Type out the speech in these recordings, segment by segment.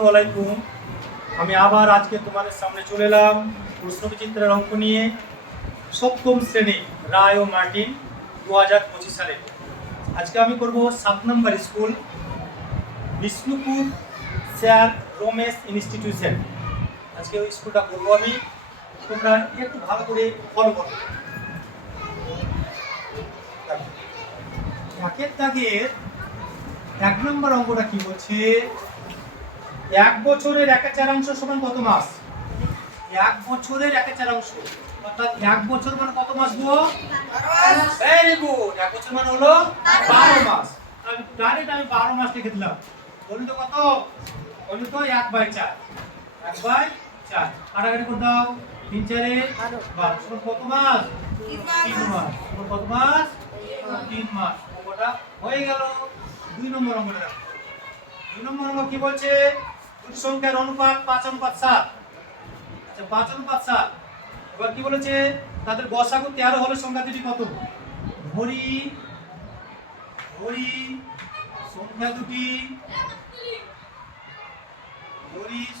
আসসালামু আলাইকুম। আমি আবার আজকে তোমাদের সামনে চলে এলাম প্রশ্নবিচিত্রের অঙ্ক নিয়ে। সপ্তম শ্রেণী রায় ও মার্টিন 2025 সালে। আজকে আমি করব 7 number school Bishnupur sir Ramesh institution. আজকে ওই স্কুলটা করবো আমি, তোমরা একটু ভালো করে ফলো করো। একের দাগের 1 নম্বর অঙ্কটা কি বলছে? 1 বছরের 1/4 সমান কত মাস? 1 বছরের 1/4 অর্থাৎ 1 বছর মানে কত মাস গো? 12 মাস। Very good. 1 বছর মানে হলো 12 মাস। আমি ডাইরেক্ট 12 মাস লিখে দিলাম। বলুন তো কত? বলুন তো 1/4। 1/4 কাটাকাটি করে দাও। 3 4 12 সমান কত মাস? 3 মাস। সমান কত মাস? 3 মাস। অঙ্কটা হয়ে গেল। 2 নম্বর অঙ্কটা দেখো। 2 নম্বর অঙ্ক কি বলছে? দুটি সংখ্যার অনুপাত 5:7। আচ্ছা 5:7। এবার কি বলেছে? তাদের গসাগু 13 হলে সংখ্যা দুটি কত? ধরি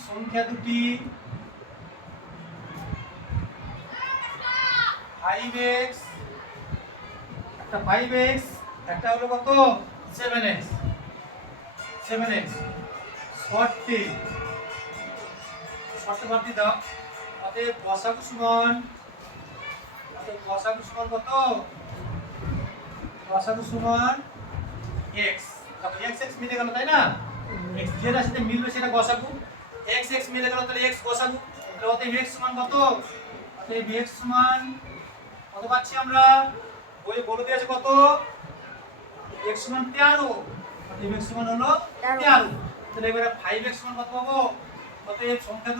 সংখ্যা দুটি 5x, একটা 5x, একটা হলো কত? 7x 40 বাদ দিয়ে দাও। অতএব গসাগু সমান কত? গসাগু সমান x। দেখো x মিলে গেল, তাই না? x যেটার সাথে মিলবে সেটা গসাগু। x মিলে গেল, তাহলে x গসাগু। তাহলে অতএব x সমান কত? অতএব x সমান কত পাচ্ছি আমরা? বইয়ে বলে দিয়েছে কত? x সমান 13। অতএব x সমান হলো 13। তাহলে এবারে 5x সমান কত পাবো? অতএব সংখ্যা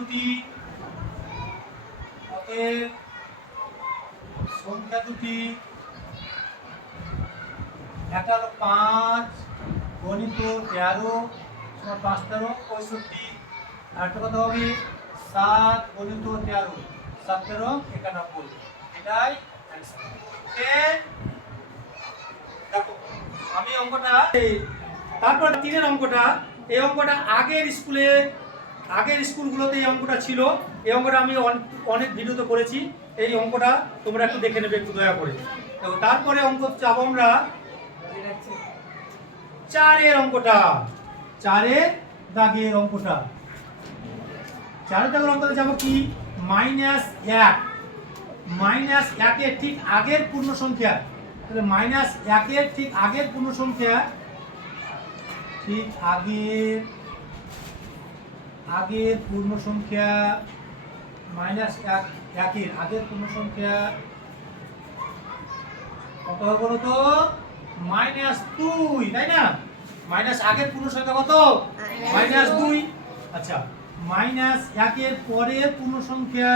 দুটি একটা হলো 5 গণিত 13 সমান 5 13 65। আর একটা কত হবে? 7 গণিত 13 7 13 91। এটাই অ্যানসার। ওকে, দেখো আমি অঙ্কটা তারপর 3 অঙ্কটা, এই অঙ্কটা আগের স্কুলগুলোতে এই অঙ্কটা ছিল। এই অঙ্কটা আমি অনেক ভিডিওতে করেছি। এই অঙ্কটা তোমরা একটু দেখে নেবে, একটু দয়া করে। তারপরে অঙ্ক যাবো আমরা 4 অঙ্কটা। 4 দাগের অঙ্কটা, 4 দাগের অঙ্কটা যাবো কি? -1 এর ঠিক আগের পূর্ণ সংখ্যা। তাহলে -1 এর ঠিক আগের পূর্ণ সংখ্যা, ঠিক আগের পূর্ণ সংখ্যা -1 এর আগের পূর্ণ সংখ্যা কত হবে বলো তো? -2, তাই না? আগের পূর্ণ সংখ্যা কত? -2। আচ্ছা -1 এর পরের পূর্ণ সংখ্যা,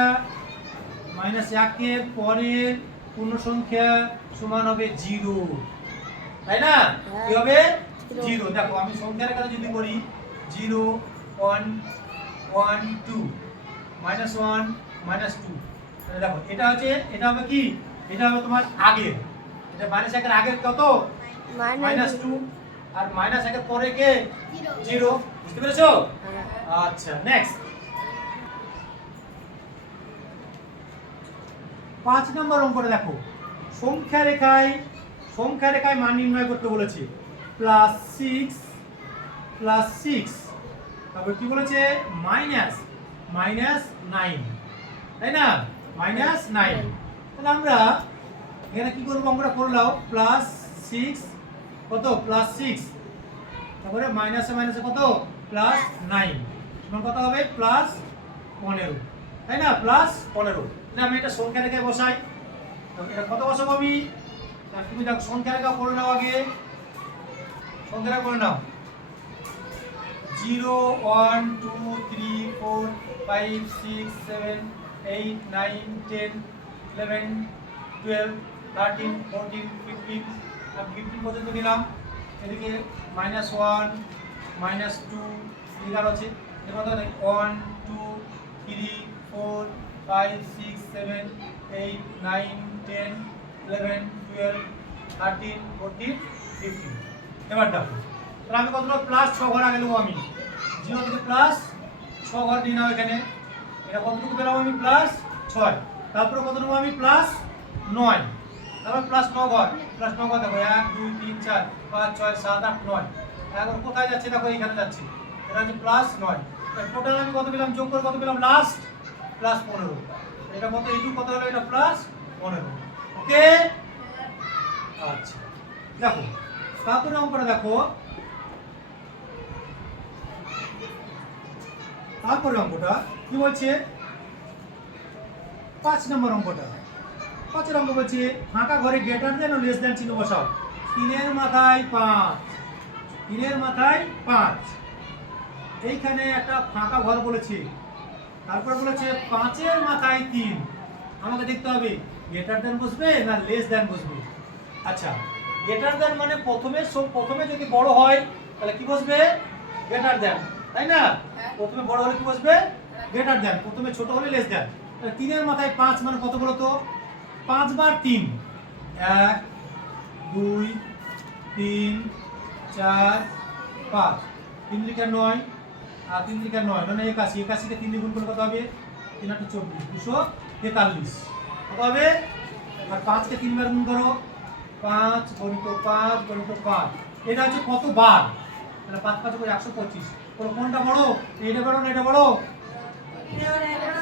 -1 এর পরের পূর্ণ সংখ্যা সমান হবে 0, তাই না? কি হবে? 0। দেখো আমি সংখ্যার কাছে যদি করি 0 1 1 2 -1 -2, তাহলে দেখো এটা হবে কি? এটা হবে তোমার আগের। এটা -1 এর আগের কত? -2। আর -1 এর পরে কে? 0। বুঝতে পেরেছো? আচ্ছা নেক্সট 5 নম্বর অঙ্কটা দেখো। সংখ্যা রেখায় মান নির্ণয় করতে বলেছে। +6, তারপর কি বলেছে? -9, তাই না? -9। তাহলে আমরা এখানে কি করব? আমরা করলাম +6 কত? +6, তারপরে মাইনাসে কত? +9 সমান কত হবে? +15, তাই না? +15। তাহলে আমি এটা সংখ্যা রেখায় বসাই। এটা কত বসাবো আমি? তুমি দেখো সংখ্যা রেখা করে নাও আগে। সংখ্যা রেখা করে নাও। 0 1 2 3 4 5 6 7 8 9 10 11 12 13 14 15। আমি 15 পর্যন্ত নিলাম। এদিকে -1 -2 এগারো আছে। এবার 1 2 3 4 5 6 7 8 9 10 11 12 13 14 15। এবার দেখো তাহলে আমি কতটা +6 ঘর আগে নেবো। আমি 0 থেকে +6 ঘর নিয়ে নাও এখানে। এটা কতটুকু পেলাম আমি? প্লাস 6। তারপরে কত নেবো আমি? প্লাস 9। তারপর প্লাস 9 ঘর। প্লাস 9 ঘর দেখো 1 2 3 4 5 6 7 8 9। এখন কোথায় যাচ্ছে দেখো? এইখানে যাচ্ছে। এটা হচ্ছে প্লাস 9। টোটাল আমি কত পেলাম? যোগ করে কত পেলাম? Last plus 15। এটা কত? এইটুকু কত হলো? এটা প্লাস 15। ওকে, আচ্ছা দেখো তারপরে অঙ্কটা দেখো। তারপরে অঙ্কটা কি বলছে? 5 নম্বর অঙ্কটা। 5 অঙ্ক বলছে ফাঁকা ঘরে গ্রেটার দেন ও লেস দেন চিহ্ন বসাও। 3 মাথায় 5, 3 মাথায় 5। এইখানে একটা ফাঁকা ঘর বলেছে, তারপর বলেছে 5 মাথায় 3। আমাকে দেখতে হবে গ্রেটার দেন বসবে না লেস দেন বসবে। আচ্ছা, গ্রেটার দেন মানে প্রথমে যদি বড় হয় তাহলে কি বসবে? গ্রেটার দেন, তাই না? প্রথমে বড় হলে কি বসবে? Greater than. প্রথমে ছোট হলে লেস দেন। তাহলে 3 মাথায় 5 মানে কত বলো তো? 5 বার 3, 1 2 3 4 5, 3 লিখে 9 আর 3 লিখে 9 মানে 81। 81 কে 3 দিয়ে গুণ করলে কত হবে? 3 8 24, 243 কত হবে? আর 5 কে 3 বার গুণ করো, 5 গণিত 5 গণিত 5। এটা হচ্ছে কত বার? তাহলে 5 5 করে 125। কোনটা বড়? এটা বড় না এটা বড়?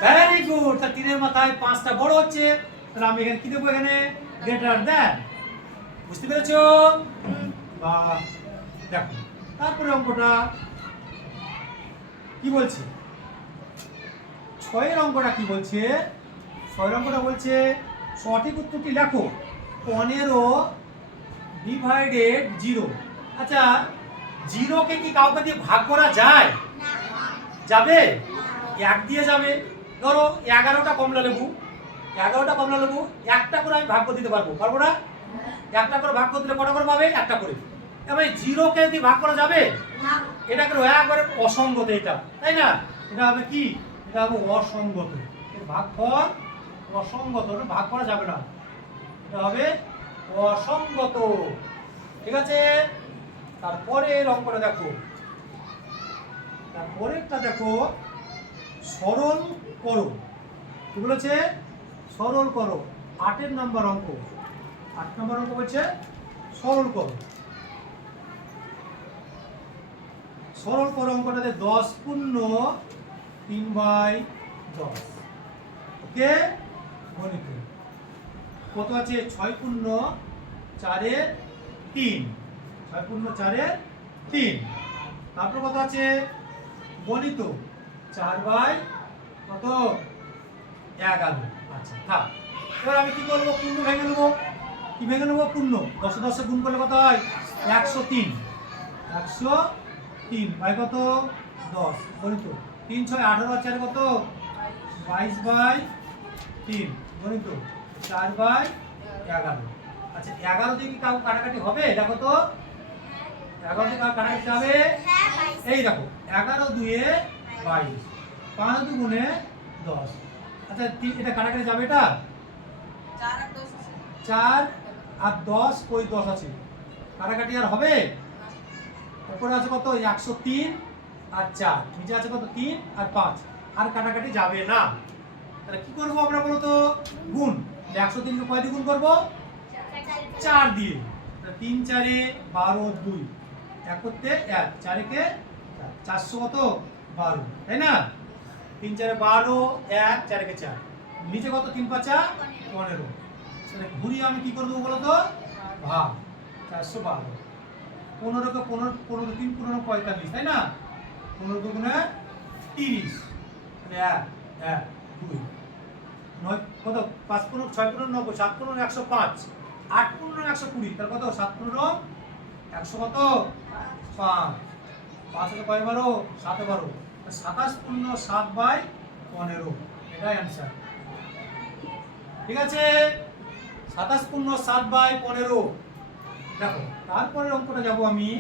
Very good. তাহলে 3 মাথায় 5টা বড় হচ্ছে। তাহলে আমি এখানে কি দেবো? এখানে গ্রেটার দেন। বুঝতে পেরেছো? বাহ, দেখো তারপরে অঙ্কটা কি বলছে? 6 অঙ্কটা কি বলছে? 6 অঙ্কটা বলছে সঠিক উত্তরটি লেখো। 15 ডিভাইডেড 0। আচ্ছা, 0 কে কি কাউকে দিয়ে ভাগ করা যায়? যাবে? 1 দিয়ে যাবে। ধরো 11টা কমলা লেবু, 11টা কমলা লেবু একটা করে আমি ভাগ করে দিতে পারবো, পারবো না? একটা করে ভাগ করে দিলে কটা করে পাবে? একটা করে। এবারে 0 কে দিয়ে ভাগ করা যাবে না। এটা করে একবারে অসঙ্গত এটা, তাই না? এটা হবে কি? এটা হবে অসঙ্গত। এর ভাগফল অসঙ্গত, ভাগ করা যাবে না। এটা হবে অসঙ্গত। ঠিক আছে? তারপরে অঙ্কটা দেখো। তারপরেরটা দেখো, সরল করো। কি বলেছে? সরল করো। 8 নম্বর অঙ্ক। 8 নম্বর অঙ্ক বলছে সরল করো। সরল করো অঙ্কটাতে 10 পূর্ণ 3/10। ওকে, গণিত কত আছে? 6 পূর্ণ 4/3। 6 পূর্ণ 4/3। তারপর কত আছে? গণিত 4/11। আচ্ছা থাক। এবার আমি কি করবো? পূর্ণ ভেঙে নেবো। কি ভেঙে নেবো? পূর্ণ। 10 10 গুণ করলে কত হয়? 103। 103 বাই কত? 10। গণিত 3 6 18 আর 4 কত? 22/3। গণিত 4/11। আচ্ছা, 11 দিয়ে কি কাউ কাটাকাটি হবে? দেখো তো 11 দিয়ে কাউ কাটাকাটি যাবে? এই দেখো 11 2 22, 5 2 গুণে 10। আচ্ছা, এটা কাটাকাটি যাবে? এটা 4 আর 10 কই 10 আছে, কাটাকাটি আর হবে? উপরে আছে কত? 103 আর 4, নিচে আছে কত? 3 আর 5, আর কাটাকাটি যাবে না। তাহলে কি করবো আমরা বলো তো? গুণ। 103 কে কয় দিয়ে গুণ করবো? 4 দিয়ে। 3 4 12 2, 1 করতে 1, 4 কে 400 কত? 12, তাই না? 3 4 12, 1 4 কে 4, নিচে কত? 3 5 15। তাহলে ঘুরিয়ে আমি কি করে দেবো বলো তো? ভাগ। 412। 15 কে 15 15 3 15 45, তাই না? 15 দুগুণে 30। তাহলে 1 1 2 9 কত? 5 15 6 15 90, 7 15 105, 8 15 120। তাহলে কত? 7 15 100 কত? 5। 5 হাতে কয় 12? 7 12। 27 পূর্ণ 7/15, এটাই অ্যান্সার। ঠিক আছে? 27 পূর্ণ 7/15। দেখো তারপরের অঙ্কটা যাব আমি।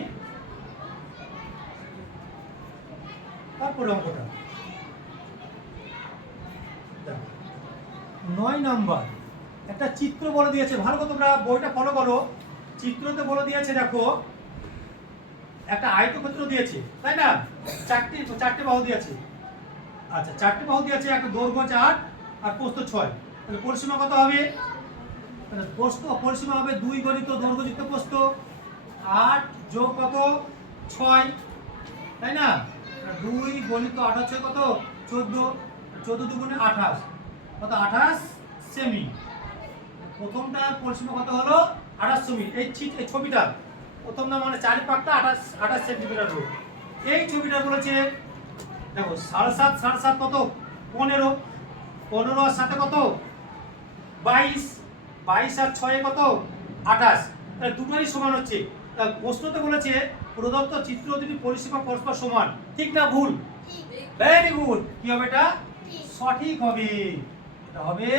তারপরের অঙ্কটা দেখো 9 নাম্বার। একটা চিত্র বলে দিয়েছে, ভালো করে তোমরা বইটা ফলো করো। চিত্রতে বলে দিয়েছে দেখো, একটা আয়তক্ষেত্র দিয়েছে, তাই না? চারটে বাহু দিয়েছে। আচ্ছা, চারটি বাহু দিয়ে আছে, একটা দৈর্ঘ্য 4 আর প্রস্থ 6। তাহলে পরিসীমা কত হবে? তাহলে পরিসীমা হবে 2 গণিত দৈর্ঘ্য যুক্ত প্রস্থ 8 যোগ কত 6, তাই না? 2 গণিত 8 হচ্ছে কত 14, 14 দুগুণে 28, কত 28 সেমি। প্রথমটার পরিসীমা কত হলো 28 সেমি। এই ছবিটা প্রথম না মানে চারিপাকটা 28 সেন্টিমিটার রোড। এই ছবিটা বলেছে দেখো 7.5 7.5 কত 15, 15 আর 7 কত 22, 22 আর 6 কত 28। তাহলে দুটোই সমান হচ্ছে। তা প্রশ্নতে বলেছে প্রদত্ত চিত্র দুটি পরিসীমা পরস্পর সমান, ঠিক না ভুল? Very good. কি হবে এটা? সঠিক হবে। এটা হবে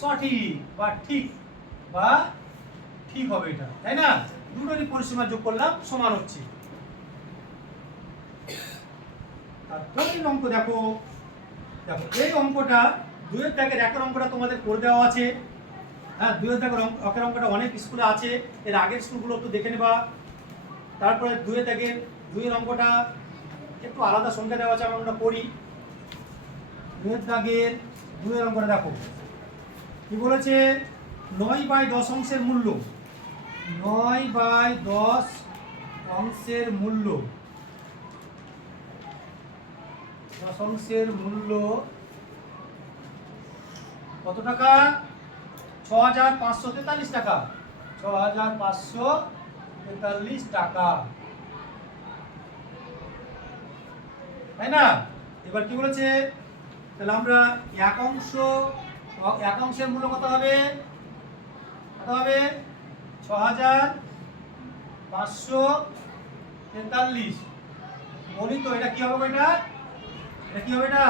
সঠিক বা ঠিক বা ঠিক হবে এটা, তাই না? দুটোরই পরিসীমা যোগ করলাম সমান হচ্ছে। তারপরের অঙ্ক দেখো, দেখো এই অঙ্কটা 2 এর দাগের 1 এর অঙ্কটা তোমাদের করে দেওয়া আছে। হ্যাঁ, 2 এর দাগের অঙ্কটা অনেক স্কুলে আছে, এর আগের স্কুলগুলো একটু দেখে নেবা। তারপরে 2 এর দাগের 2 এর অঙ্কটা একটু আলাদা সংখ্যা দেওয়া আছে, আমরা করি। 2 এর দাগের 2 এর অঙ্কটা দেখো কি বলেছে, 9/10 অংশের মূল্য, 9/10 অংশের মূল্য, 10 অংশের মূল্য কত টাকা? 6,543 টাকা, 6,543 টাকা, তাই না? এবার কি বলেছে, তাহলে আমরা এক অংশের মূল্য কত হবে? কত হবে? 6,543 গণিত এটা কি হবে? এটা কি হবে? এটা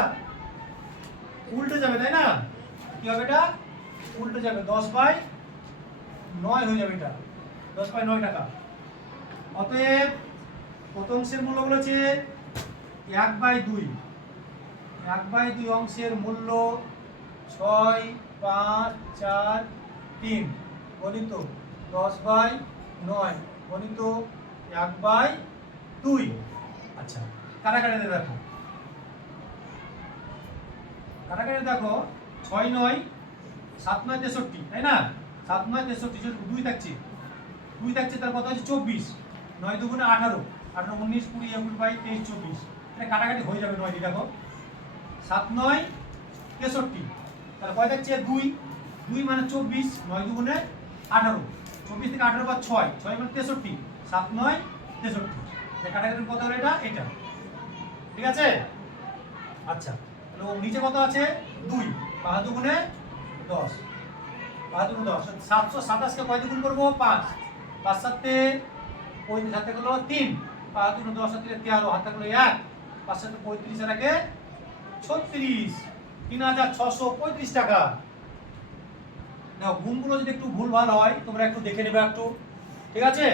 উল্টে যাবে, তাই না? কি হবে? এটা উল্টে যাবে, 10/9 হয়ে যাবে। এটা 10/9 টাকা। অতএব কত অংশের মূল্য বলেছে? 1/2, 1/2 অংশের মূল্য 6,543 গণিত 10/9 গণিত 1/2। আচ্ছা, কাটাকাটিতে দেখো, কাটাকাটিতে দেখো 6 9 7 9 63, তাই না? 7 9 63, 2 থাকছে, 2 থাকছে, তার কত হচ্ছে 24, 9 দুগুণে 18, 18 19 20 21 22 23 24। এটা কাটাকাটি হয়ে যাবে 9 দিয়ে। দেখো 7 9 63, তাহলে কয় থাকছে 2, 2 মানে 24, 9 দুগুণে 18, 24 থেকে 18 বাদ 6, 6 মানে 63, 7 9 63। এটা কাটাকাটি কত হলো? এটা ঠিক আছে। আচ্ছা, তাহলে নিচে কত আছে 2, 5 দুগুণে 10, 5 দুগুণে 10, 727 কে কয় দিয়ে গুণ করব? 5, 5 7 35, হাতে গেল 3, 5 দুগুণে 10 হাতে 13, হাতে গেল 1, 5 7 35 এর আগে 36, 3,635 টাকা। দেখো গুণগুলো যদি একটু ভুলভাল হয় তোমরা একটু দেখে নেবে একটু, ঠিক আছে?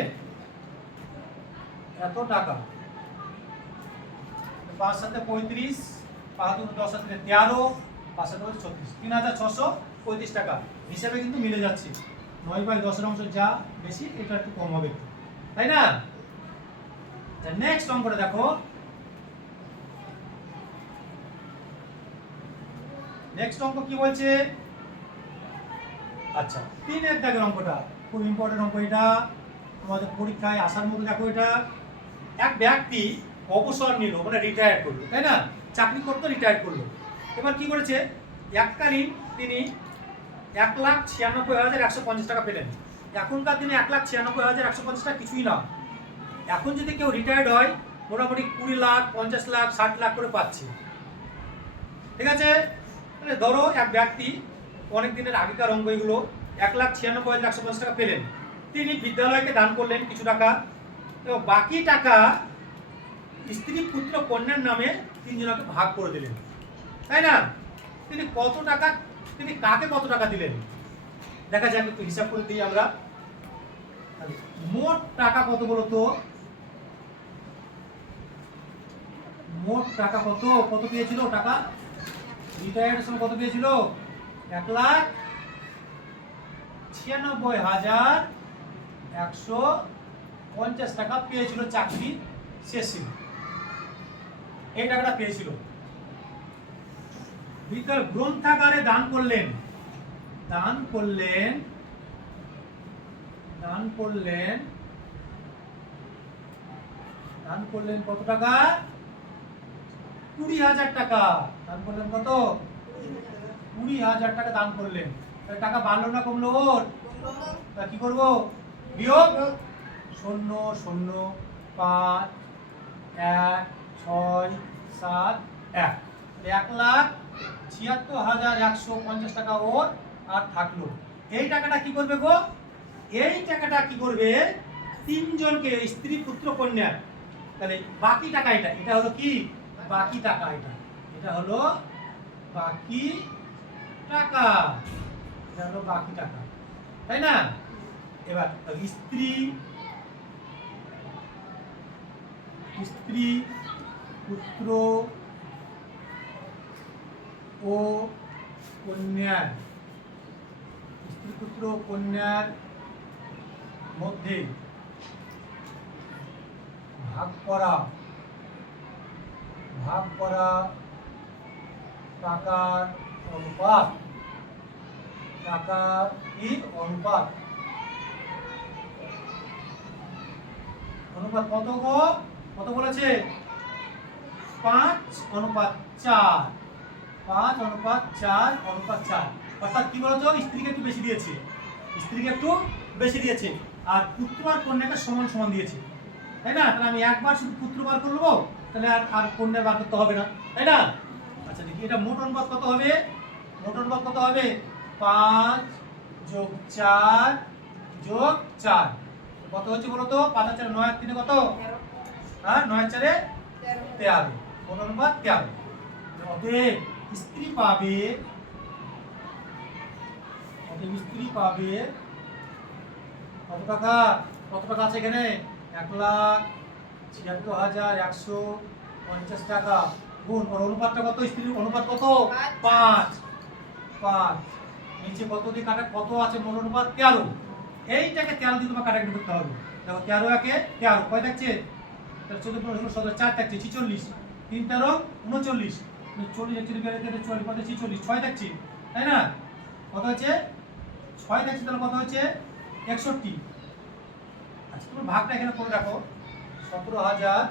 এত টাকা, 5 7 35, 5 দুগুণে 10 হাতে 13, 5 7 36, 3,635 টাকা হিসেবে কিন্তু মিলে যাচ্ছে। 9/10 এর অংশ যা বেশি, এটা একটু কম হবে, তাই না? নেক্সট অঙ্কটা দেখো, নেক্সট অঙ্ক কি বলছে? আচ্ছা, 3 এর দাগের অঙ্কটা খুব ইম্পর্টেন্ট অঙ্ক। এটা তোমাদের পরীক্ষায় আসার মতো। দেখো এটা এক ব্যক্তি অবসর নিল, মানে রিটায়ার করলো, তাই না? চাকরি করতে রিটায়ার করলো। এবার কি করেছে, এককালীন তিনি 1,96,150 টাকা পেলেন। এখনকার দিনে 1,96,150 টাকা কিছুই না। এখন যদি কেউ রিটায়ার্ড হয় মোটামুটি 20 লাখ 50 লাখ 60 লাখ করে পাচ্ছে, ঠিক আছে? তাহলে ধরো এক ব্যক্তি অনেক দিনের আগেকার অঙ্ক এগুলো, 1,96,150 টাকা পেলেন, তিনি বিদ্যালয়কে দান করলেন কিছু টাকা, এবং বাকি টাকা স্ত্রী পুত্র কন্যার নামে 3 জনকে ভাগ করে দিলেন, তাই না? তিনি কত টাকা, তিনি কাকে কত টাকা দিলেন দেখা যাক, একটু হিসাব করে দিই আমরা। মোট টাকা কত বলতো? মোট টাকা কত কত পেয়েছিল? টাকা রিটায়ার্ডের সময় কত পেয়েছিল? 1,96,150 টাকা পেয়েছিল চাকরি শেষে, এই টাকাটা পেয়েছিল। বিদ্যার গ্রন্থাগারে দান করলেন দান করলেন দান করলেন দান করলেন কত টাকা? 20,000 টাকা। দান করলেন কত? 20,000 টাকা দান করলেন। তাহলে টাকা বাড়লো না কমলো ওর? তা কি করবো? বিয়োগ 0 0 5 1 6 7 1 1,76,150 টাকা ওর আর থাকলো। এই টাকাটা কি করবে গো? এই টাকাটা কি করবে? তিনজনকে, স্ত্রী পুত্র কন্যা। তাহলে বাকি টাকা এটা এটা হলো কি? বাকি টাকা এটা এটা হলো বাকি টাকা। এটা হলো বাকি টাকা, তাই না? এবার স্ত্রী স্ত্রী পুত্র ও কন্যার স্ত্রী পুত্র কন্যার মধ্যে ভাগ করা টাকার অনুপাত কত গো? কত বলেছে? 5:4 5:4 অর্থাৎ কি বলতো? স্ত্রীকে একটু বেশি দিয়েছে আর পুত্র আর কন্যাকে সমান সমান দিয়েছে, তাই না? তাহলে আমি একবার শুধু পুত্র বার করবো, তাহলে আর কন্যা বার করতে হবে না, তাই না? আচ্ছা দেখি এটা মোট অনুপাত কত হবে? মোট অনুপাত কত হবে? 5 + 4 + 4 কত হচ্ছে বলো তো? 5 আর 4 9 আর 3 কত? হ্যাঁ 9 আর 4 13। মোট অনুপাত 13। অতএব স্ত্রী পাবে কত টাকা? কত টাকা আছে এখানে? 1,76,150 টাকা গুণ ওর অনুপাতটা কত? স্ত্রীর অনুপাত কত? 5 5 নিচে কত দিয়ে কাটা? কত আছে মোট অনুপাত? 13। এইটাকে 13 দিয়ে তোমার কাটাকাটি করতে হবে। দেখো 13 একে 13 কয় থাকছে? 14 15 16 17 4 থাকছে 46 3 13 39 40 41 44 কত? 46 6 থাকছে, তাই না? কত হচ্ছে? 6 থাকছে, তাহলে কত হচ্ছে? 61। আচ্ছা তুমি ভাগটা এখানে করে রাখো। 17,000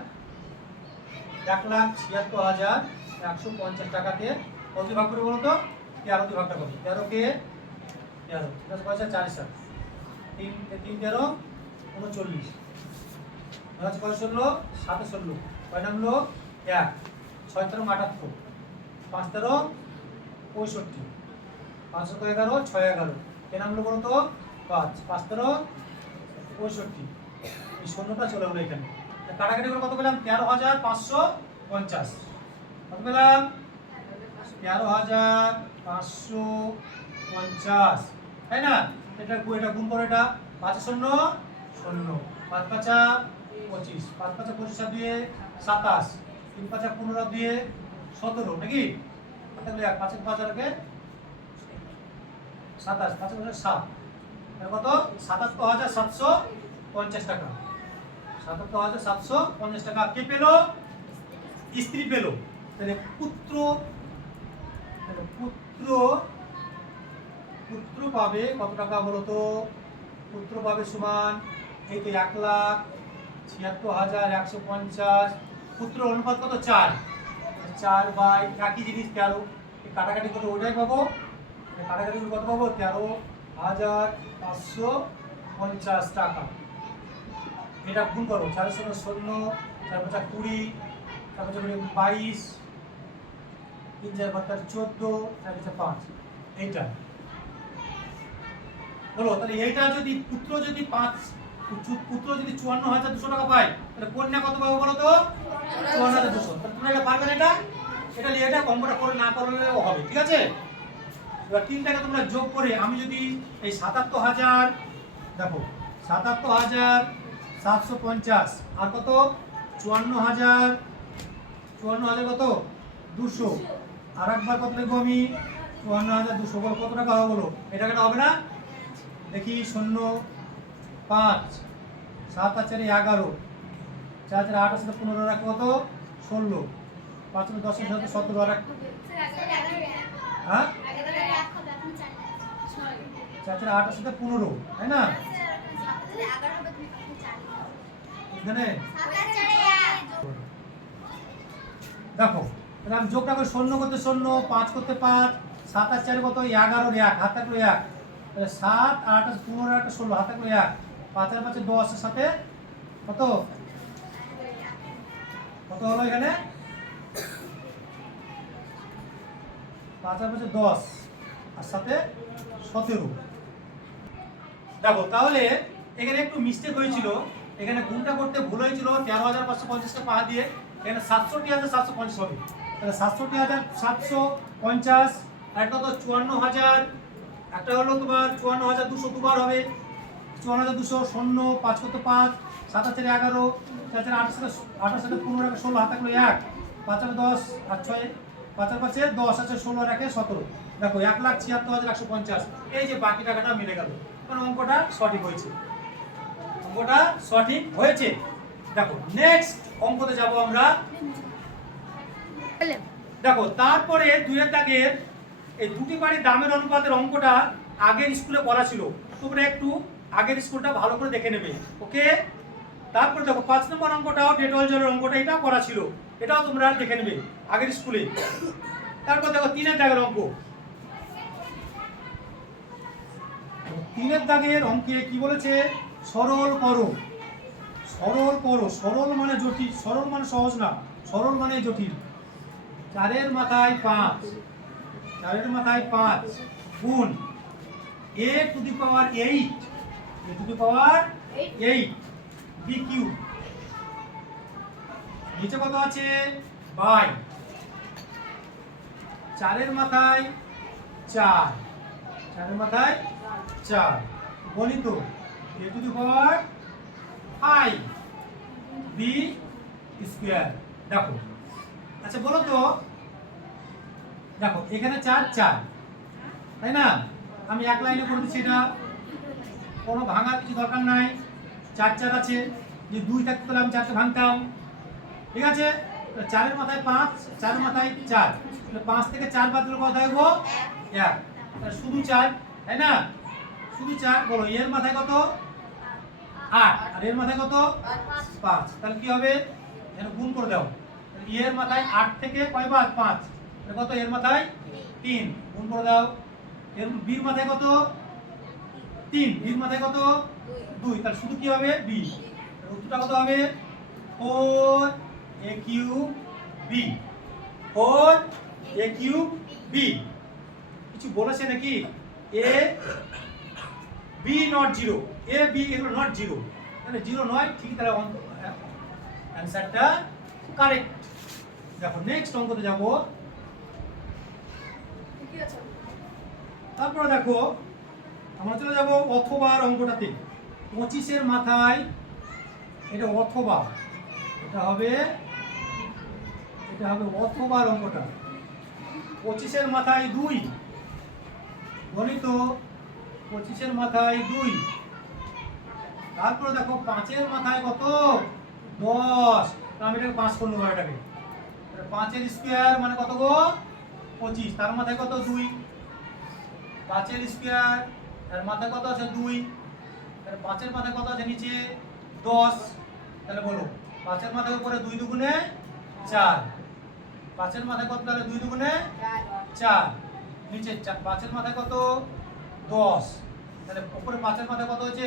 1,76,150 টাকাকে কত দিয়ে ভাগ করে বলো তো? 13 দিয়ে ভাগটা করো। 13 কে 13 10 পয়সা 4 7 3 3 13 39 9 কয় 16 7 16 কয় নামলো 1 6 13 78 5 13 65 5 11 6 11 কে নামলো বলো তো? 5 5 13 65 এই শূন্যটা চলে গেলো এখানে। কাটাকাটি করে কত পেলাম? 13,550। কত পেলাম? 13,550, তাই না? এটা গুণ করো। এটা 5 0 0 5 5 25 5 5 25 দিয়ে 27 3 5 15 দিয়ে 17 নাকি? তাহলে 5 5 কে 27 5 5 7 কত? 77,750 টাকা। 77,750 টাকা কে পেল? স্ত্রী পেল। তাহলে পুত্র পাবে কত টাকা বলো তো? পুত্র পাবে সমান এই তো 1,76,150। পুত্র অনুপাত কত? 4 4 একই জিনিস 13 কাটাকাটি করে ওইটাই পাবো। কাটাকাটি করে কত পাবো? 13,550 টাকা। এটা গুণ করো 4 0 16 4 5 20 4 5 22 3 4 5 14 4 5 এইটা বলো। তাহলে এইটা যদি পুত্র যদি 54,200 টাকা পায়, তাহলে কন্যা কত পাবো বলো তো? 54,200। তাহলে তোমরা এটা পারবে না? এটা এটা কম্পটা করে না করলেও হবে, ঠিক আছে? এবার তিনটাকে তোমরা যোগ করে আমি যদি এই 77,000 দেখো 77,750 আর কত? 54,000 কত? 200 আর একবার কত লিখবো আমি? 54,200 বল কত টাকা হবে বলো? এটা টাকা হবে না? দেখি 0 5 7 আর 4 11 4 4 8 7 15 কত? 16 5 10 17 আর হ্যাঁ 4 8 সাথে 15, তাই না? এখানে দেখো তাহলে আমি যোগটা করে 0 করতে 0, 5 করতে 5, 7 আর 4 কত 11 এর 1, হাত থাকলো 1, তাহলে 7 8 15 আর 16, হাত থাকলো 1, 5 আর 5 10 এর সাথে কত কত হলো এখানে 5 আর 5 10 আর সাথে 17। দেখো তাহলে এখানে একটু মিস্টেক হয়েছিল, এখানে গুণটা করতে ভুল হয়েছিল 13,550 টা 5 দিয়ে, এখানে 67,750 হবে, তাহলে 67,750 আর একটা তো 54,000, একটা হলো তোমার 54,200 দুবার হবে, 54,200 শূন্য 5 করতে 5, 7 আর 4 11, 4 4 8 সাথে 18 সাথে 15 আর 16, হাত থাকলো 1, 5 আর 10 আর 6, 5 আর 5 10 আছে 16 আর 1 17। দেখো 1,76,150, এই যে বাকি টাকাটা মিলে গেল, মানে অঙ্কটা সঠিক হয়েছে, অঙ্কটা সঠিক হয়েছে। দেখো নেক্সট অঙ্কতে যাব আমরা। দেখো তারপরে 2 এর দাগের এই দুটি বাড়ির দামের অনুপাতের অঙ্কটা আগের স্কুলে করা ছিল, তোমরা একটু আগের স্কুলটা ভালো করে দেখে নেবে, ওকে? তারপরে দেখো 5 নম্বর অঙ্কটাও ডেটল জলের অঙ্কটা এটাও করা ছিল, এটাও তোমরা দেখে নেবে আগের স্কুলে। তারপর দেখো 3 এর দাগের অঙ্ক, 3 এর দাগের অঙ্কে কি বলেছে, সরল করো, সরল করো, সরল মানে জটিল, সরল মানে সহজ না, সরল মানে জটিল। 4 এর মাথায় 5, 4 এর মাথায় 5 গুণ a to the power 8, a to the power 8 b cube, নিচে কত আছে বাই 4 এর মাথায় 4, 4 এর মাথায় 4 গণিত a to the power 5 b square. দেখো আচ্ছা বলো তো, দেখো এখানে 4 4, তাই না? আমি এক লাইনে করে দিচ্ছি, এটা কোনো ভাঙার কিছু দরকার নাই, 4 4 আছে, যে 2 থাকতো তাহলে আমি 4কে ভাঙতাম, ঠিক আছে? 4 এর মাথায় 5, 4 এর মাথায় 4, তাহলে 5 থেকে 4 বাদ দিলে কত থাকবো 1, তাহলে শুধু 4, তাই না? শুধু 4। বলো এর মাথায় কত 8 আর এর মাথায় কত 5, তাহলে কি হবে এখানে গুণ করে দাও, এর মাথায় 8 থেকে কয় বাদ 5, কত এর মাথায় 3, গুণ করে দাও। এর বির মাথায় কত 3, বির মাথায় কত 2, তাহলে শুধু কি হবে b, উত্তরটা কত হবে 4a cube b, 4a cube b। কিছু বলেছে নাকি? a b not 0, a b এগুলো নট 0, তাহলে 0 নয়, ঠিক, তাহলে অ্যানসারটা কারেক্ট। দেখো নেক্সট অঙ্কতে যাব। তারপরে দেখো আমরা চলে যাব অথবা অঙ্কটাতে, 25 এর মাথায় এটা অথবা, এটা হবে অথবা অঙ্কটা, 25 এর মাথায় 2 গণিত 25 এর মাথায় 2, তারপরে দেখো 5 এর মাথায় কত 10, আমি এটাকে 5 করে নেবো, এটাকে 5 এর স্কয়ার মানে কত গো 25, তার মাথায় কত 2, 5 এর স্কয়ার এর মাথায় কত আছে 2, তাহলে 5 এর মাথায় কত আছে নিচে 10, তাহলে বলো 5 এর মাথায় উপরে 2 দুগুণে 4, 5 এর মাথায় কত, তাহলে 2 দুগুণে 4, নিচে 5 এর মাথায় কত 10, তাহলে উপরে 5 এর মাথায় কত হচ্ছে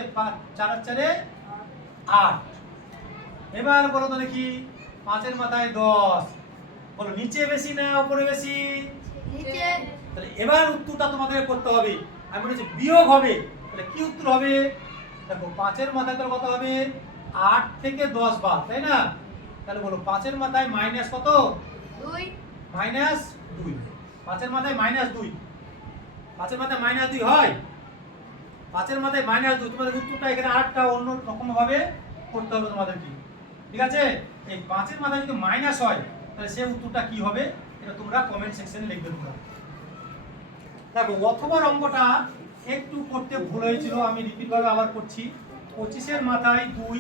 4 আর 4 8। এবার বলো তো দেখি 5 এর মাথায় 10, বলো নিচে বেশি না উপরে বেশি? নিচে। তাহলে এবার উত্তরটা তোমাদের করতে হবে, আমি বলেছি বিয়োগ হবে, তাহলে কি উত্তর হবে? দেখো 5 এর মাথায় তাহলে কত হবে 8 থেকে 10 বাদ, তাই না? তাহলে বলো 5 এর মাথায় মাইনাস কত 2, মাইনাস 2, 5 এর মাথায় মাইনাস 2, 5 এর মাথায় মাইনাস 2 হয়, 5 এর মাথায় মাইনাস 2, তোমাদের উত্তরটা এখানে আরেকটা অন্য রকম ভাবে করতে হবে তোমাদের, কি ঠিক আছে? এই 5 এর মাথায় যদি মাইনাস হয় তাহলে সেই উত্তরটা কি হবে, এটা তোমরা কমেন্ট সেকশনে লিখবে তোমরা। দেখো অথবা অঙ্কটা একটু করতে ভুল হয়েছিল, আমি রিপিট ভাবে আবার করছি। 25 এর মাথায় 2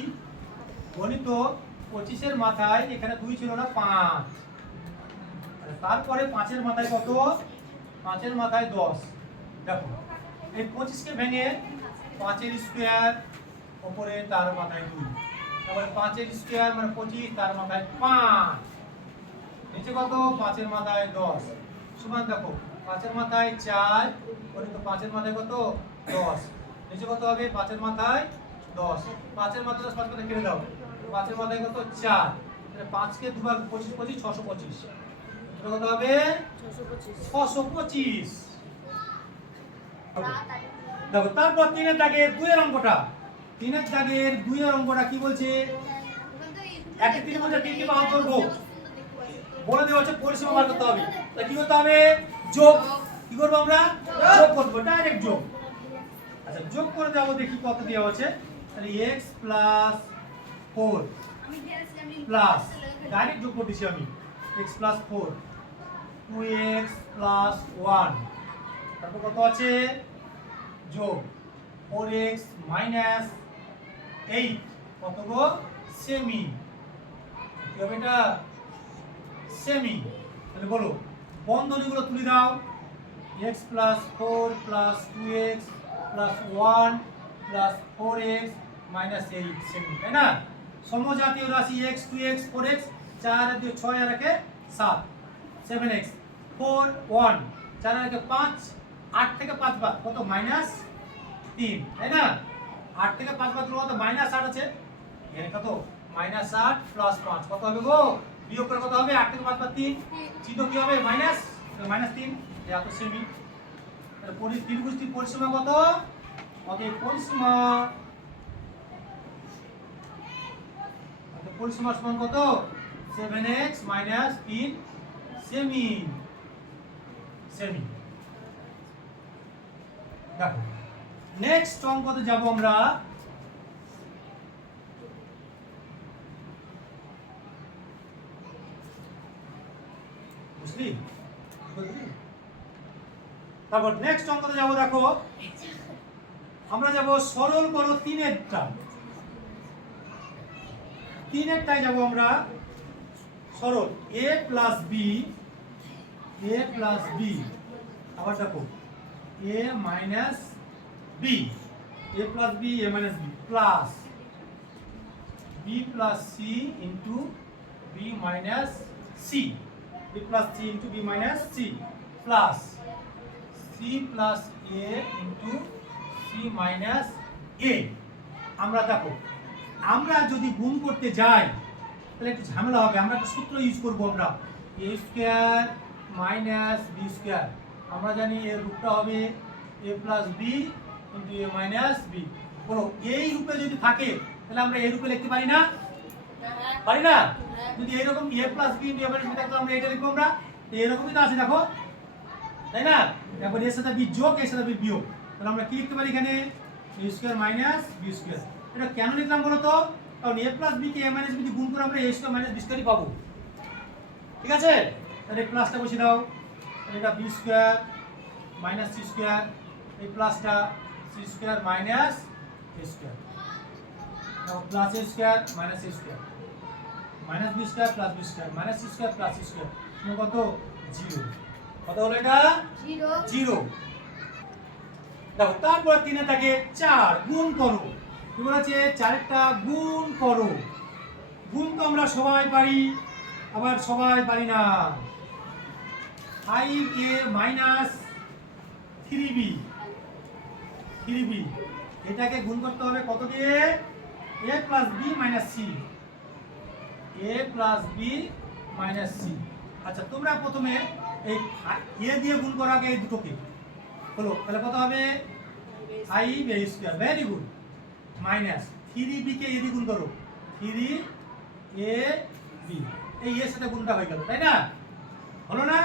গণিত 25 এর মাথায় এখানে 2 ছিল না 5, তারপরে 5 এর মাথায় কত 5-এর মাথায় 10। দেখো এই 25কে ভেঙে 5-এর স্কোয়ার উপরে তার মাথায় 2, তারপরে 5-এর স্কোয়ার মানে 25 তার মাথায় 5, নিচে কত 5-এর মাথায় 10 সমান দেখো 5-এর মাথায় 4 পরে তো 5-এর মাথায় কত 10, নিচে কত হবে 5-এর মাথায় 10, 5-এর মাথায় 10 5 করে কেটে দাও, 5-এর মাথায় কত 4, তাহলে 5 কে দুবার 25 25 625, এটা কত হবে 625। দেখো তারপর 3-এর দাগের 2-এর অঙ্কটা, 3-এর দাগের 2-এর অঙ্কটা কি বলছে, একটা ত্রিভুজের তিনটি বাহু দৈর্ঘ্য বলে দেওয়া হচ্ছে, পরিসীমা বার করতে হবে। তাহলে কি করতে হবে যোগ, কি করব আমরা যোগ করব, ডাইরেক্ট যোগ। আচ্ছা যোগ করে দেব, দেখি কত দেওয়া আছে, তাহলে x + 4 প্লাস ডাইরেক্ট যোগ করতেছি আমি, x + 4 2x + 1, তারপর কত আছে যোগ 4x - 8 কত গো সেমি, কি হবে এটা সেমি। তাহলে বলো বন্ধনীগুলো তুলে দাও, x + 4 + 2x + 1 + 4x - 8 সেমি, তাই না। সমজাতীয় রাশি x 2x 4x 4 আর 2 6 আর 1 7 7x 4 1 4 আর 1 5 8 থেকে 5 বাদ কত -3, তাই না। 8 থেকে 5 বাদ কত -8 আছে, এর কত -8 + 5 কত হবে গো, বিয়োগ করে কত হবে 8 থেকে 5 বাদ 3, চিহ্ন কি হবে -3, এত সেমি। তাহলে ত্রিভুজটির পরিসীমা কত, অতএব পরিসীমা সমান কত 7x - 3 সেমি, সেমি। দেখো নেক্সট অঙ্কতে যাব আমরা, বুঝলি, তারপর নেক্সট অঙ্কতে যাব। দেখো আমরা যাব সরল করো 3-এরটা, 3-এরটাই যাব আমরা সরল a + b, আবার দেখো a - b, a + b a - b plus b + c into b - c, b + c into b - c plus c + a into c - a। আমরা দেখো আমরা যদি গুণ করতে যাই তাহলে একটু ঝামেলা হবে, আমরা একটা সূত্র ইউজ করব, আমরা a² - b², আমরা জানি এর রূপটা হবে a + b into a - b। বলো এই রূপে যদি থাকে তাহলে আমরা এই রূপে লিখতে পারি না, পারি না। যদি এরকম a + b into a - b থাকতো আমরা এটা লিখবো, আমরা এরকমই তো আছে দেখো, তাই না। তারপর এর সাথে b যোগ, এর সাথে b বিয়োগ, তাহলে আমরা কি লিখতে পারি এখানে a² - b²। এটা কেন লিখলাম বলো তো, কারণ a + b K a - b দিয়ে গুণ করে আমরা a² - b² পাবো, ঠিক আছে। তাহলে প্লাসটা বসিয়ে দাও, তাহলে এটা b² - c², এই প্লাসটা c² - a², নাও plus a² - a² - b² + b² - c² কত 0, কত হলো এটা 0। দেখো তারপর 3-এ থাকে 4 গুণ করো, কি বলেছে 4-এরটা গুণ করো। গুণ তো আমরা সবাই পারি, আবার সবাই পারি না। 5a - 3b, এটাকে গুণ করতে হবে কত দিয়ে, a + b - c, a + b - c। আচ্ছা তোমরা প্রথমে এই a দিয়ে গুণ করার আগে এই দুটোকে হলো, তাহলে কত হবে 5a², very good, minus 3b K a দিয়ে গুণ করো 3ab, এই এর সাথে গুণটা হয়ে গেল, তাই না, হলো না।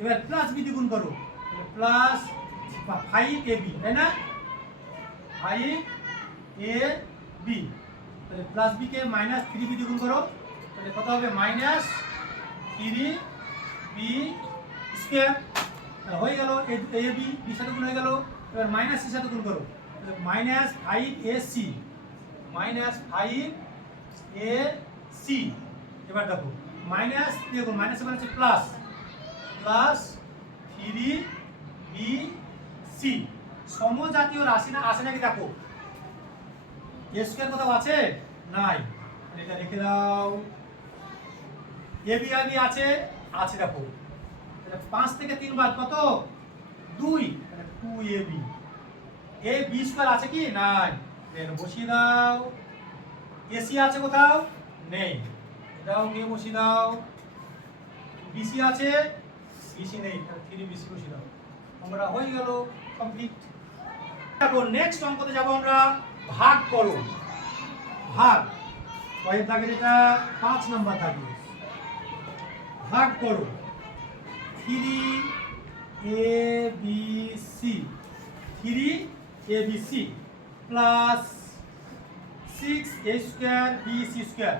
এবার প্লাস b দিয়ে গুণ করো, প্লাস 5ab, তাই না 5ab, তাহলে প্লাস b কে -3b দিয়ে গুণ করো, তাহলে কত হবে -3b², হয়ে গেল a b b সাথে গুণ হয়ে গেল। এবার মাইনাস c সাথে গুণ করো, তাহলে -5ac, -5ac। এবার দেখো মাইনাস দিয়ে গুণ, মাইনাস মানে হচ্ছে plus, plus 3b B C সমজাতীয় রাশি না আসে নাকি দেখো এ স্কয়ার কোথাও আছে নাই এটা রেখে দাও এ বি আর বি আছে আছে দেখো 5 থেকে 3 বাদ কত 2 তাহলে 2ab এ বি স্কয়ার আছে কি নাই দেন বসিয়ে দাও এসি আছে কোথাও নেই এটাও কে বসিয়ে দাও বিসি আছে বিসি নেই তাহলে 3bc বসিয়ে দাও আমরা হয়ে গেল কমপ্লিট তারপর নেক্সট অঙ্কতে যাব আমরা ভাগ করো ভাগ কয়ের দাগে এটা 5 নাম্বার থাকে ভাগ করো 3abc 3abc plus 6a square bc square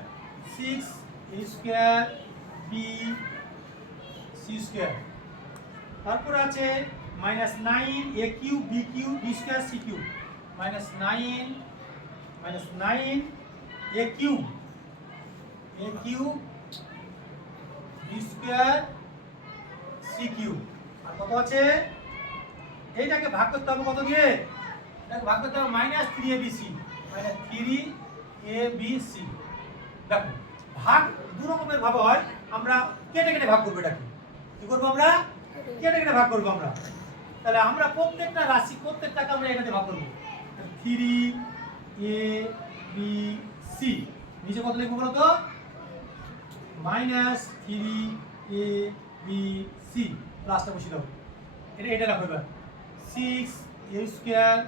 6a square bc square তারপর আছে minus 9a cube b cube b square c cube minus 9 a cube b square c cube আর কত আছে এইটাকে ভাগ করতে হবে কত দিয়ে এটাকে ভাগ করতে হবে মাইনাস 3abc মাইনাস 3abc দেখো ভাগ দু রকমের ভাবে হয় আমরা কেটে কেটে ভাগ করব এটাকে কি করব আমরা কেটে কেটে ভাগ করব আমরা তাহলে আমরা প্রত্যেকটা রাশি প্রত্যেকটাকে আমরা এটাতে ভাগ করব 3abc নিচে কত লিখব বলো তো মাইনাস 3abc প্লাসটা বসিয়ে দাও এটা রাখো এবার 6a স্কয়ার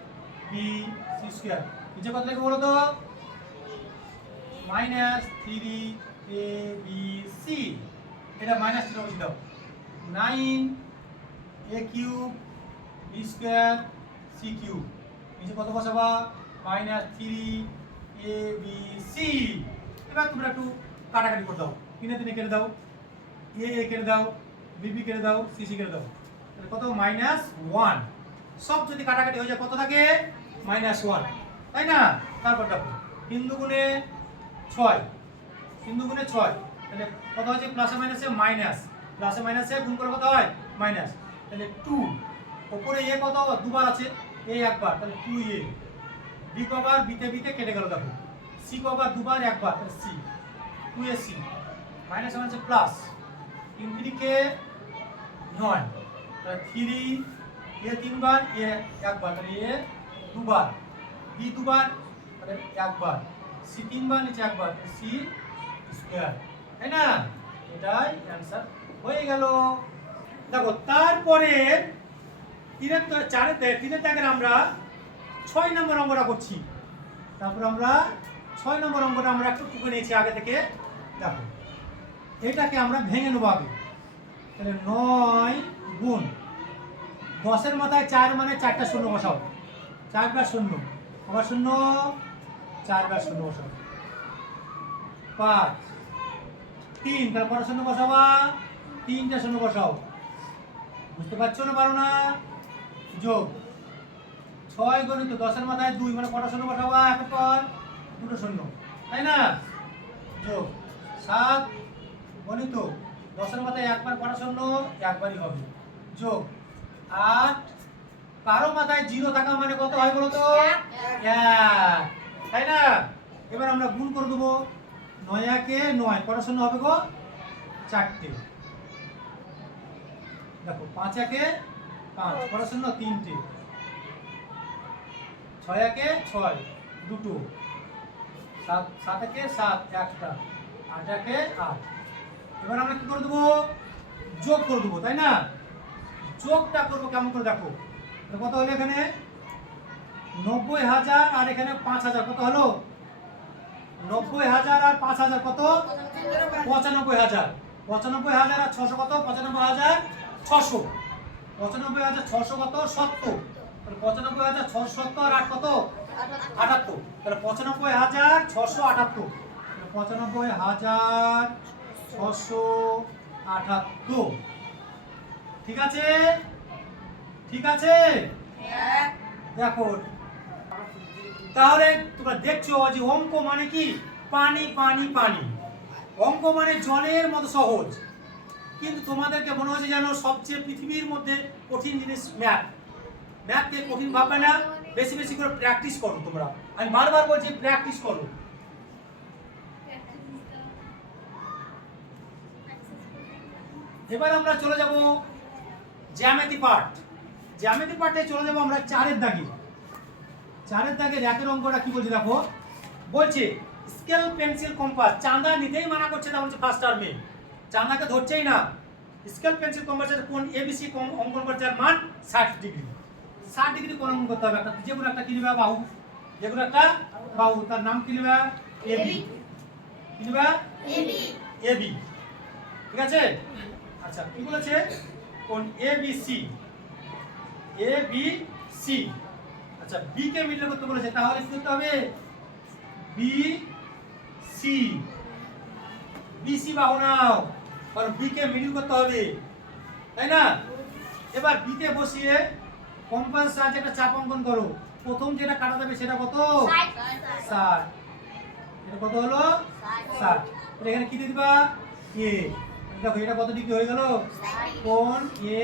bc স্কয়ার নিচে কত লিখব বলো তো মাইনাস 3abc এটা মাইনাস 3 বসিয়ে দাও 9a cube b square c cube নিচে কত বসাবা মাইনাস 3abc এবার তোমরা একটু কাটাকাটি করে দাও 3 3 কেটে দাও a কেটে দাও b কেটে দাও c কেটে দাও তাহলে কত মাইনাস 1 সব যদি কাটাকাটি হয়ে যায় কত থাকে মাইনাস 1 তাই না তারপর দেখো 3 দুগুণে 6 3 দুগুণে 6 তাহলে কত হচ্ছে প্লাসে মাইনাসে মাইনাস প্লাসে মাইনাসে গুণ করে কত হয় মাইনাস তাহলে 2 উপরে a কত দুবার আছে a একবার তাহলে 2a b কবার বিতে কেটে গেল দেখো c কবার দুবার একবার তাহলে c 2ac মাইনাস মানে প্লাস 3 3 কে 9 তাহলে 3 a তিনবার a একবার তাহলে a দুবার b দুবার তাহলে একবার c তিনবার নিচে একবার c স্কয়ার তাই না এটাই অ্যানসার হয়ে গেল দেখো তারপরে 3 দাগের আমরা 6 নম্বর অঙ্কটা করছি তারপর আমরা 6 নম্বর অঙ্কটা আমরা একটু টুকে নিয়েছি আগে থেকে দেখো এটাকে আমরা ভেঙে নেব আগে তাহলে 9 গুণ 10 এর মাথায় 4 মানে 4টা শূন্য বসাও 4 বার শূন্য আবার শূন্য 4 বার শূন্য বসাও 5 3 তারপর পরে শূন্য বসাবা 3টা শূন্য বসাও বুঝতে পারছো না পারো না যোগ 6 গণিত 10 এর মাথায় 2 মানে কটা শূন্য বসাবা একের পর দুটো শূন্য তাই না যোগ 7 গণিত 10 এর মাথায় একবার কটা শূন্য একবারই হবে যোগ 8 কারো মাথায় 0 থাকা মানে কত হয় বলো তো 1 তাই না এবার আমরা গুণ করে দেব 9 একে 9 কটা শূন্য হবে গো 4টে দেখো 5 একে 5 কটা শূন্য 3টে 6 একে 6 দুটো 7 একে 7 একটা 8 একে 8 এবার আমরা কি করে দেব যোগ করে দেব তাই না যোগটা করব কেমন করে দেখো কত হলো এখানে 90,000 আর এখানে 5,000 কত হলো 90,000 আর 5,000 কত 95,000 95,000 আর 600 কত 95,600 95,600 কত 70 তাহলে 95,670 আর 8 কত 78 তাহলে 95,678 95,678 ঠিক আছে দেখো তাহলে তোমরা দেখছো যে অঙ্ক মানে কি পানি পানি পানি অঙ্ক মানে জলের মতো সহজ কিন্তু তোমাদেরকে মনে হচ্ছে যেন সবচেয়ে পৃথিবীর মধ্যে কঠিন জিনিস ম্যাথ। ম্যাথকে কঠিন ভাববে না, বেশি বেশি করে প্র্যাকটিস করো তোমরা। আমি বারবার বলছি প্র্যাকটিস করো। এবার আমরা চলে যাব জ্যামিতি পার্ট। জ্যামিতি পার্টে চলে যাব আমরা 4-এর দাগে। 4-এর দাগের 1-এর অঙ্কটা কি বলছে দেখো, বলছে স্কেল পেন্সিল কম্পাস। চাঁদা নিতেই মানা করছে না, বলছে ফার্স্ট টার্মে চাঁদাকে ধরছেই না। স্কেল পেন্সিল কম্পাসের কোণ এবিসি অঙ্কন করছে, আর মান 60 ডিগ্রি। 60 ডিগ্রি কোণ অঙ্কন করতে হবে। একটা যে কোনো একটা কি নেবে বাহু, যে কোনো একটা বাহু, তার নাম কি নেবে এবি। কি নেবে এবি। এবি, ঠিক আছে। আচ্ছা কি বলেছে, কোণ এবিসি। এবিসি, আচ্ছা বি কে মিডল করতে বলেছে, তাহলে কি করতে হবে বি সি। বিসি বাহু নাও, কারণ বি কে মিডল করতে হবে, তাই না। এবার বি তে বসিয়ে কম্পাস সাহায্যে একটা চাপ অঙ্কন করো। প্রথম যেটা কাটা যাবে সেটা কত 60। এটা কত হলো 60। এখানে কি দিয়ে দিবা এ। দেখো এটা কত ডিগ্রি হয়ে গেল, কোণ এ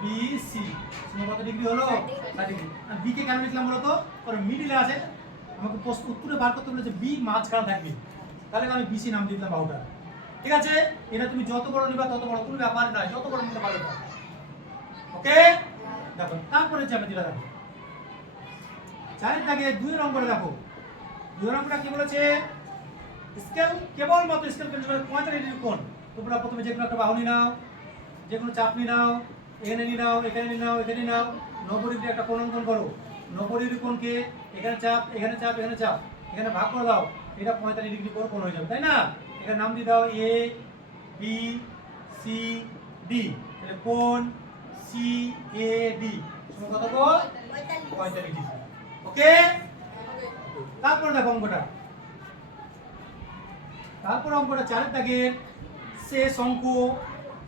বি সি কত ডিগ্রি হলো 60 ডিগ্রি। আর বি কে কেন লিখলাম বলো তো, কারণ মিডলে আছে, আমাকে প্রশ্ন উত্তরে বার করতে বলেছে বি মাঝখানে থাকবে, তাহলে আমি বিসি নাম দিয়ে দিলাম বাহুটা। ঠিক আছে, এটা তুমি যত বড় নিবা তত বড়, কোনো ব্যাপার নয়, যত বড় নিতে পারবে। ওকে, দেখো তারপরে জ্যামিতিটা দেখো। 4-এর দাগে 2-এর অঙ্কটা দেখো। 2-এর অঙ্কটা কি বলেছে, স্কেল কেবলমাত্র স্কেল পেন্সিলের 45 ডিগ্রি কোণ। তোমরা প্রথমে যে কোনো একটা বাহু নিয়ে নাও, যে কোনো চাপ নিয়ে নাও, এখানে নিয়ে নাও, এখানে নিয়ে নাও, এখানে নিয়ে নাও, 90 ডিগ্রি একটা কোণ অঙ্কন করো। 90 ডিগ্রি কোণকে এখানে চাপ, এখানে চাপ, এখানে চাপ, এখানে ভাগ করে দাও, এটা 45 ডিগ্রি কোণ হয়ে যাবে, তাই না। এখানে নাম দিয়ে দাও এ বি সি ডি। তাহলে কোণ সি এ ডি সমান কত গো 45 ডিগ্রি। ওকে, তারপর দেখো অঙ্কটা। তারপর অঙ্কটা 4-এর দাগের শেষ অঙ্ক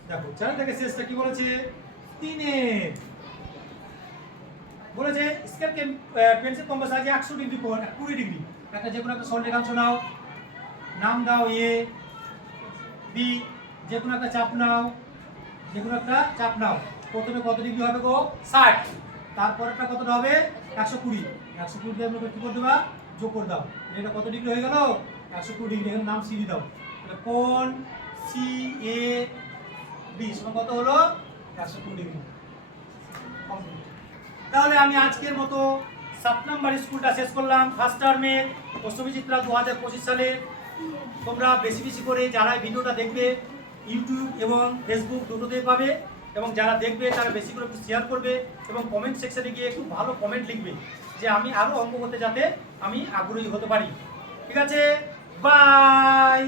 দেখো। 4-এর দাগের শেষটা কি বলেছে, 3-এর বলেছে স্কেল পেন্সিল কম্পাস আছে 100 ডিগ্রি কোণ, 20 ডিগ্রি। একটা যে কোনো একটা সরল রেখাংশ নাও, নাম দাও এ বি, যে কোনো একটা চাপ নাও, যে কোনো একটা চাপ নাও। প্রথমে কত ডিগ্রি হবে গো 60, তারপরটা কতটা হবে 120। 120 দিয়ে আমরা কি করে দেবা, যোগ করে দাও। এটা কত ডিগ্রি হয়ে গেল 120 ডিগ্রি। এখানে নাম সি দিয়ে দাও। তাহলে কোণ সি এ বি সমান কত হলো 120 ডিগ্রি। কমপ্লিট। তাহলে আমি আজকের মতো 7 নম্বর স্কুলটা শেষ করলাম, ফার্স্ট টার্মের অষ্টমীচিত্রা 2025 সালে। তোমরা বেশি বেশি করে যারা ভিডিওটা দেখবে ইউটিউব এবং ফেসবুক দুটোতেই পাবে, এবং যারা দেখবে তারা বেশি করে শেয়ার করবে এবং কমেন্ট সেকশনে গিয়ে একটু ভালো কমেন্ট লিখবে যে আমি আরও অঙ্ক করতে যাতে আমি আগ্রহী হতে পারি। ঠিক আছে, বাই।